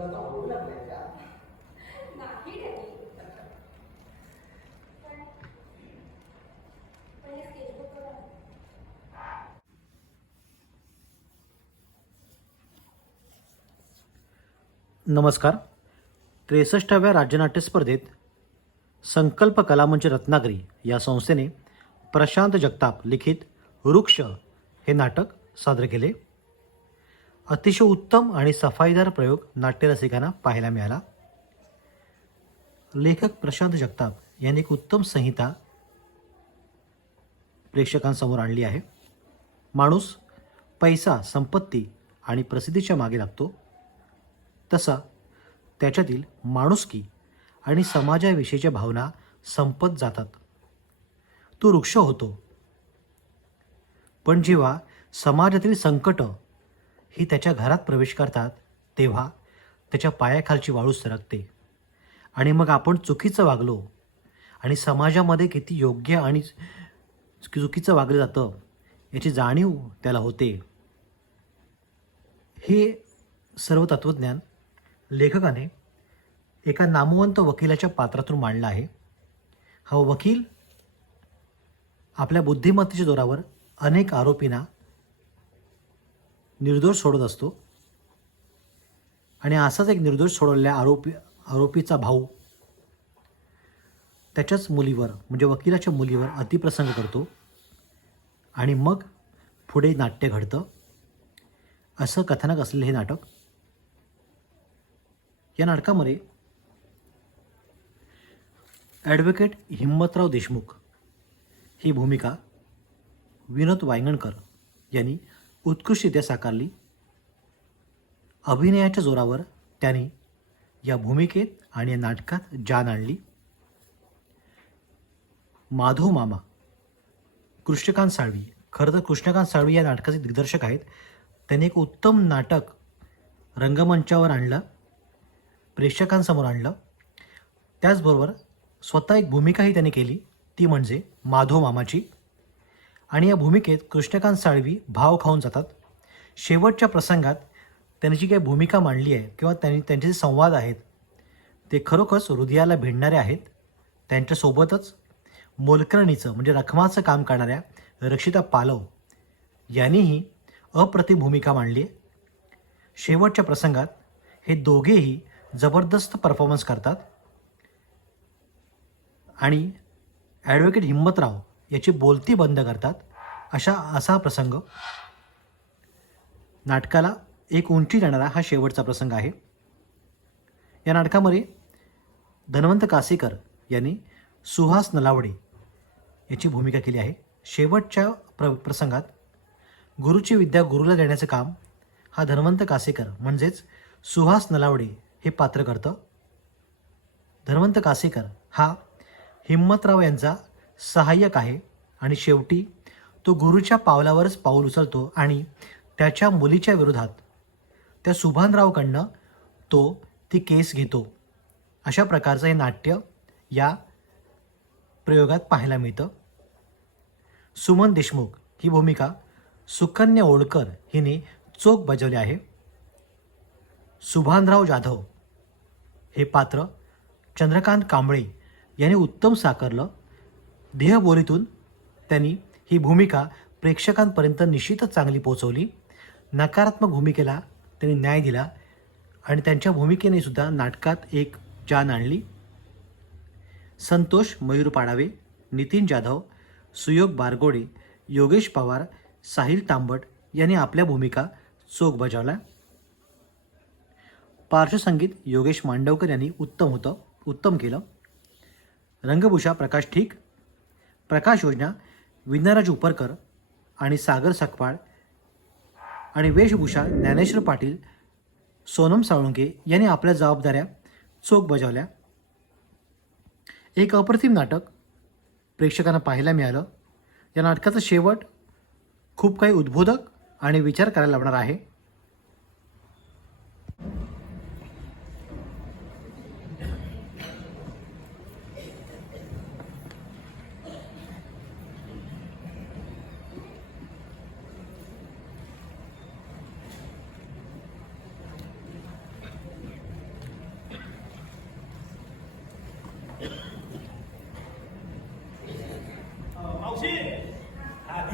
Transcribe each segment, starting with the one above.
तुला तो आवडू लागलाय का नाही डॅडी पण पहिले स्केचबुक करा नमस्कार. त्रेसष्टाव्या राज्यनाट्य स्पर्धेत संकल्प कला मंच रत्नागिरी या संस्थेने प्रशांत जगताप लिखित वृक्ष हे नाटक सादर केले. अतिशय उत्तम आणि सफाईदार प्रयोग नाट्यरसिकांना पाहायला मिळाला. लेखक प्रशांत जगताप यांनी एक उत्तम संहिता प्रेक्षकांसमोर आणली आहे. माणूस पैसा संपत्ती आणि प्रसिद्धीच्या मागे लागतो. तसा त्याच्यातील माणुसकी आणि समाजाविषयीच्या भावना संपत जातात. तो वृक्ष होतो. पण जेव्हा समाजातील संकटं ही त्याच्या घरात प्रवेश करतात तेव्हा त्याच्या पायाखालची वाळू सरकते. आणि मग आपण चुकीचं वागलो. आणि समाजामध्ये किती योग्य आणि चुकीचं वागलं जातं याची जाणीव त्याला होते. हे सर्व तत्त्वज्ञान लेखकाने एका नामवंत वकिलाच्या पात्रातून मांडलं आहे. हा वकील आपल्या बुद्धिमत्तेच्या जोरावर अनेक आरोपींना निर्दोष सोडत असतो. आणि असाच एक निर्दोष सोडवलेल्या आरोपी आरोपीचा भाऊ त्याच्याच मुलीवर म्हणजे वकिलाच्या मुलीवर अतिप्रसंग करतो. आणि मग पुढे नाट्य घडतं. असं कथानक असलेलं हे नाटक. या नाटकामध्ये ॲडव्होकेट हिम्मतराव देशमुख ही भूमिका विनोद वायंगणकर यांनी उत्कृष्टरित्या साकारली. अभिनयाच्या जोरावर त्यांनी या भूमिकेत आणि या नाटकात जान आणली. माधव मामा कृष्णकांत साळवी. खरं तर कृष्णकांत साळवी या नाटकाचे दिग्दर्शक आहेत. त्यांनी एक उत्तम नाटक रंगमंचावर आणलं प्रेक्षकांसमोर आणलं. त्याचबरोबर स्वतः एक भूमिकाही त्यांनी केली ती म्हणजे माधव मामाची. आणि या भूमिकेत कृष्णकांत साळवी भाव खाऊन जातात. शेवटच्या प्रसंगात त्यांनी जी काही भूमिका मांडली आहे किंवा त्यांनी त्यांचे जे संवाद आहेत ते खरोखरच हृदयाला भिडणारे आहेत. त्यांच्यासोबतच मोलकरणीचं म्हणजे रखमाचं काम करणाऱ्या रक्षिता पालव यांनीही अप्रतिम भूमिका मांडली आहे. शेवटच्या प्रसंगात हे दोघेही जबरदस्त परफॉर्मन्स करतात. आणि ॲडव्होकेट हिंमतराव याची बोलती बंद करतात. अशा असा प्रसंग. नाटकाला एक उंची देणारा हा शेवटचा प्रसंग आहे. या नाटकामध्ये धनवंत कासेकर यांनी सुहास नलावडे याची भूमिका केली आहे. शेवटच्या प्र प्रसंगात गुरुची विद्या गुरुला देण्याचं काम हा धन्वंत कासेकर म्हणजेच सुहास नलावडे हे पात्र करतं. धनवंत कासेकर हा हिम्मतराव यांचा सहाय्यक आहे. आणि शेवटी तो गुरुच्या पावलावरच पाऊल उचलतो आणि त्याच्या मुलीच्या विरोधात त्या सुभानरावकडनं तो ती केस घेतो. अशा प्रकारचं हे नाट्य या प्रयोगात पाहायला मिळतं. सुमन देशमुख ही भूमिका सुकन्या ओळकर हिने चोख बजावली आहे. सुभानराव जाधव हे पात्र चंद्रकांत कांबळे यांनी उत्तम साकारलं देहबोलीतून त्यांनी ही भूमिका प्रेक्षकांपर्यंत निश्चितच चांगली पोचवली नकारात्मक भूमिकेला त्यांनी न्याय दिला आणि त्यांच्या भूमिकेने सुद्धा नाटकात एक जान आणली. संतोष मयूर पाडावे नितीन जाधव सुयोग बारगोडे योगेश पवार साहिल तांबट यांनी आपल्या भूमिका चोख बजावल्या. पार्श्वसंगीत योगेश मांडवकर यांनी उत्तम होतं उत्तम केलं. रंगभूषा प्रकाश ठीक प्रकाश योजना विनाराज उपरकर आणि सागर सकपाळ आणि वेशभूषा ज्ञानेश्वर पाटील सोनम साळुंके यांनी आपल्या जबाबदाऱ्या चोख बजावल्या. एक अप्रतिम नाटक प्रेक्षकांना पाहायला मिळालं. या नाटकाचं शेवट खूप काही उद्बोधक आणि विचार करायला लावणार आहे.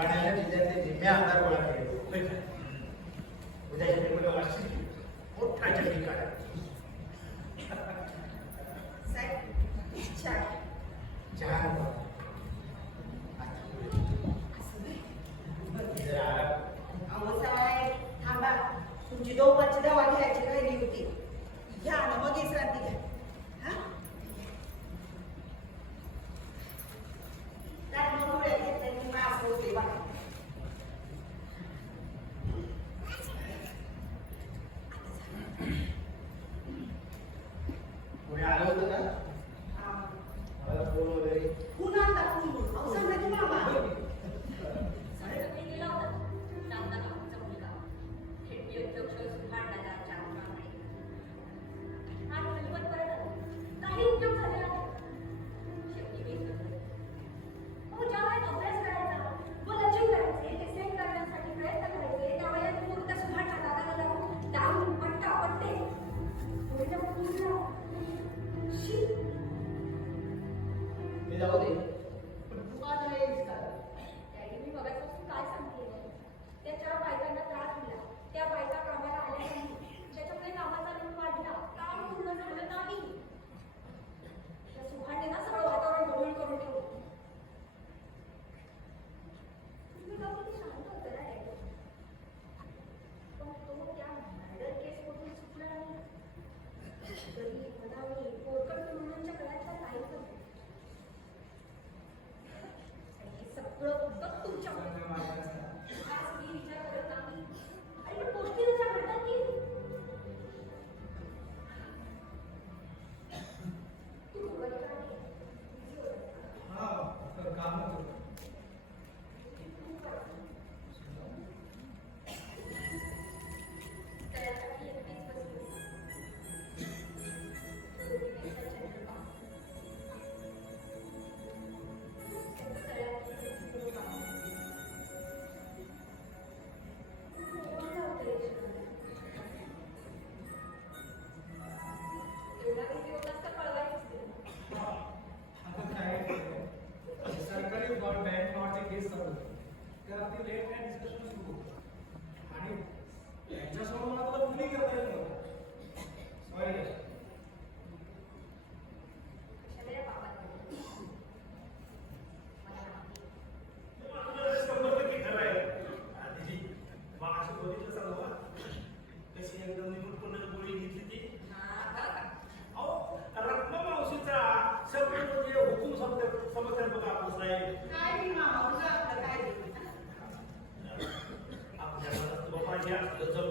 विद्यार्थी जिल्ह्यातले जिम्मे आमदार गोळा केले kadına Então, কারণ লেট নাইট ডিসকাশন শুরু yeah, the, the